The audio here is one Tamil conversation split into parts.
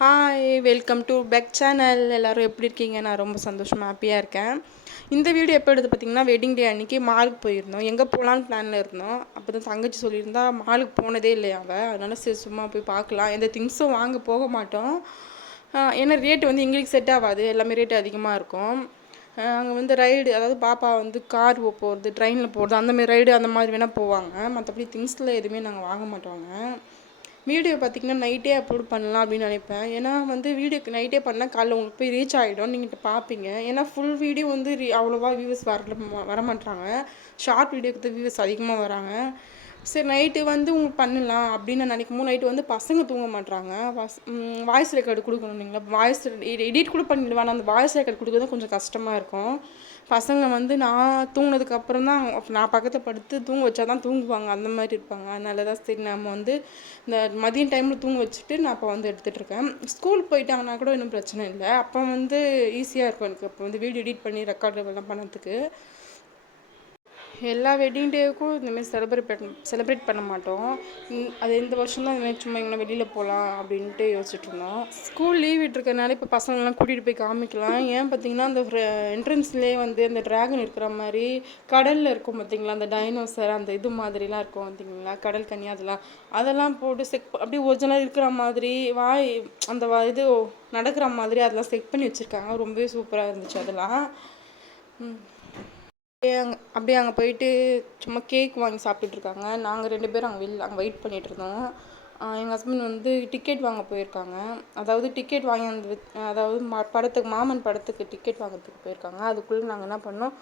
Hi, welcome to Peck channel. எல்லோரும் எப்படி இருக்கீங்க? நான் ரொம்ப சந்தோஷமாக ஹாப்பியாக இருக்கேன். இந்த வீடியோ எப்போ எடுத்து பார்த்திங்கன்னா, வெட்டிங் டே அன்றைக்கி மாலுக்கு போயிருந்தோம். எங்கே போகலான்னு பிளானில் இருந்தோம். அப்போ தான் தங்கச்சி சொல்லியிருந்தா மாலுக்கு போனதே இல்லையா அவள். அதனால் சரி சும்மா போய் பார்க்கலாம், எந்த திங்ஸும் வாங்க போக மாட்டோம். ஏன்னா ரேட்டு வந்து எங்களுக்கு செட் ஆகாது, எல்லாமே ரேட்டு அதிகமாக இருக்கும். அங்கே வந்து ரைடு, அதாவது பாப்பா வந்து கார் போகிறது, ட்ரெயினில் போகிறது, அந்தமாரி ரைடு அந்த மாதிரி வேணால் போவாங்க. மற்றபடி திங்ஸில் எதுவுமே நாங்கள் வாங்க மாட்டோங்க. வீடியோ பார்த்திங்கன்னா நைட்டே அப்லோட் பண்ணலாம் அப்படின்னு நினைப்பேன். ஏன்னா வந்து வீடியோக்கு நைட்டே பண்ணால் காலைல உங்களுக்கு போய் ரீச் ஆகிடும், நீங்கள் பார்ப்பீங்க. ஏன்னா ஃபுல் வீடியோ வந்து அவ்வளோவா வியூவர்ஸ் வரமாட்டாங்க. ஷார்ட் வீடியோக்கு தான் வியூவர்ஸ் அதிகமாக வராங்க. சரி நைட்டு வந்து உங்களுக்கு பண்ணலாம் அப்படின்னு நான் நினைக்கும் போது, நைட்டு வந்து பசங்க தூங்க மாட்டாங்க. வாய்ஸ் ரெக்கார்டு கொடுக்கணும், இல்லைங்களா? வாய்ஸ் எடிட் கூட பண்ணிடுவேன். அந்த வாய்ஸ் ரெக்கார்டு கொடுக்குறது கொஞ்சம் கஷ்டமாக இருக்கும். பசங்க வந்து நான் தூங்கினதுக்கப்புறம் தான், நான் பக்கத்தில் படுத்து தூங்க வச்சா தான் தூங்குவாங்க, அந்த மாதிரி இருப்பாங்க. அதனால தான் சரி நம்ம வந்து இந்த மதியம் டைமில் தூங்க வச்சுட்டு நான் அப்போ வந்து எடுத்துகிட்ருக்கேன். ஸ்கூல் போயிட்டாங்கன்னா கூட இன்னும் பிரச்சனை இல்லை. அப்போ வந்து ஈஸியாக இருக்கும் எனக்கு. அப்போ வந்து வீடியோ எடிட் பண்ணி ரெக்கார்டு எல்லாம் பண்ணுறதுக்கு. எல்லா வெட்டிங் டேவுக்கும் இந்தமாரி செலிப்ரேட் பண்ண மாட்டோம். அது இந்த வருஷம் தான் இந்தமாதிரி சும்மா எங்கே வெளியில் போகலாம் அப்படின்ட்டு யோசிச்சுட்டு இருந்தோம். ஸ்கூல் லீவ் விட்டுருக்கனால இப்போ பசங்களெலாம் கூட்டிகிட்டு போய் காமிக்கலாம். ஏன் பார்த்திங்கன்னா, அந்த என்ட்ரன்ஸ்லேயே வந்து அந்த ட்ராகன் இருக்கிற மாதிரி கடலில் இருக்கும் பார்த்திங்களா, அந்த டைனோசர் அந்த இது மாதிரிலாம் இருக்கும் பார்த்திங்களா, கடல் கன்னி அதெல்லாம் போட்டு அப்படியே ஒரிஜினலாக இருக்கிற மாதிரி அந்த இது நடக்கிற மாதிரி அதெல்லாம் செக் பண்ணி வச்சுருக்காங்க. ரொம்பவே சூப்பராக இருந்துச்சு அதெல்லாம். அப்படியே அங்கே போயிட்டு சும்மா கேக் வாங்கி சாப்பிட்டுட்ருக்காங்க. நாங்கள் 2 பேரும் அங்கே வெயிட் பண்ணிகிட்டு இருந்தோம். எங்கள் ஹஸ்பண்ட் வந்து டிக்கெட் வாங்க போயிருக்காங்க. அதாவது டிக்கெட் வாங்கி அதாவது படத்துக்கு, மாமன் படத்துக்கு டிக்கெட் வாங்கிறதுக்கு போயிருக்காங்க. அதுக்குள்ளே நாங்கள் என்ன பண்ணோம்,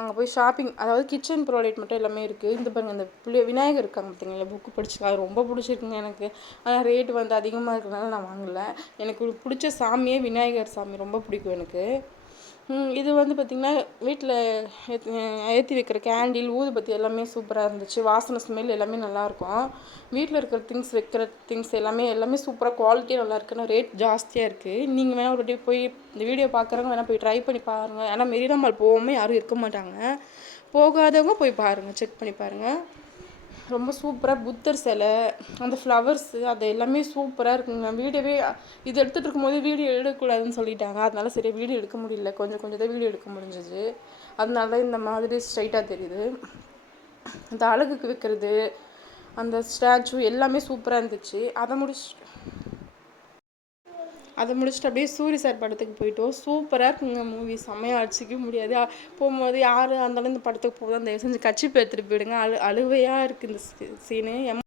அங்கே போய் ஷாப்பிங், அதாவது கிச்சன் ப்ராடக்ட் மட்டும் எல்லாமே இருக்குது. இந்த பாருங்கள், இந்த விநாயகர் இருக்காங்க பார்த்தீங்களா, புக்கு படிச்சு அது ரொம்ப பிடிச்சிருக்குங்க எனக்கு. ஆனால் ரேட்டு வந்து அதிகமாக இருக்கிறதுனால நான் வாங்கலை. எனக்கு பிடிச்ச சாமியே விநாயகர் சாமி ரொம்ப பிடிக்கும் எனக்கு. இது வந்து பார்த்திங்கன்னா, வீட்டில் ஏற்றி வைக்கிற கேண்டில், ஊதுபத்தி எல்லாமே சூப்பராக இருந்துச்சு. வாசனை, ஸ்மெல் எல்லாமே நல்லாயிருக்கும். வீட்டில் இருக்கிற வைக்கிற திங்ஸ் எல்லாமே சூப்பராக குவாலிட்டியாக நல்லா இருக்குன்னா ரேட் ஜாஸ்தியாக இருக்குது. நீங்கள் வேணால் ஒரு போய் இந்த வீடியோ பார்க்குறவங்க வேணால் போய் ட்ரை பண்ணி பாருங்கள். ஏன்னா மெரினா மால் போகாமல் யாரும் இருக்க மாட்டாங்க. போகாதவங்க போய் பாருங்கள், செக் பண்ணி பாருங்கள். ரொம்ப சூப்பராக புத்தர் சிலை, அந்த ஃப்ளவர்ஸு, அது எல்லாமே சூப்பராக இருக்குங்க. வீடியோவே இது எடுத்துகிட்டு இருக்கும்போது வீடியோ எடுக்கக்கூடாதுன்னு சொல்லிட்டாங்க. அதனால சரியாக வீடியோ எடுக்க முடியல. கொஞ்சம் தான் வீடியோ எடுக்க முடிஞ்சது. அதனால இந்த மாதிரி ஸ்ட்ரைட்டாக தெரியுது. அந்த அழகுக்கு வைக்கிறது, அந்த ஸ்டாச்சு எல்லாமே சூப்பராக இருந்துச்சு. அதை முடிச்சுட்டு அப்படியே சூரி சார் படத்துக்கு போயிட்டோம். சூப்பராக இருக்குங்க மூவி, செம்மையாக அடிச்சிக்க முடியாது. போகும்போது யார் இருந்தாலும் இந்த படத்துக்கு போகும்போது தயவு செஞ்சு கட்சி எடுத்துகிட்டு போயிடுங்க. அழுவையாக இருக்குது இந்த சீனு.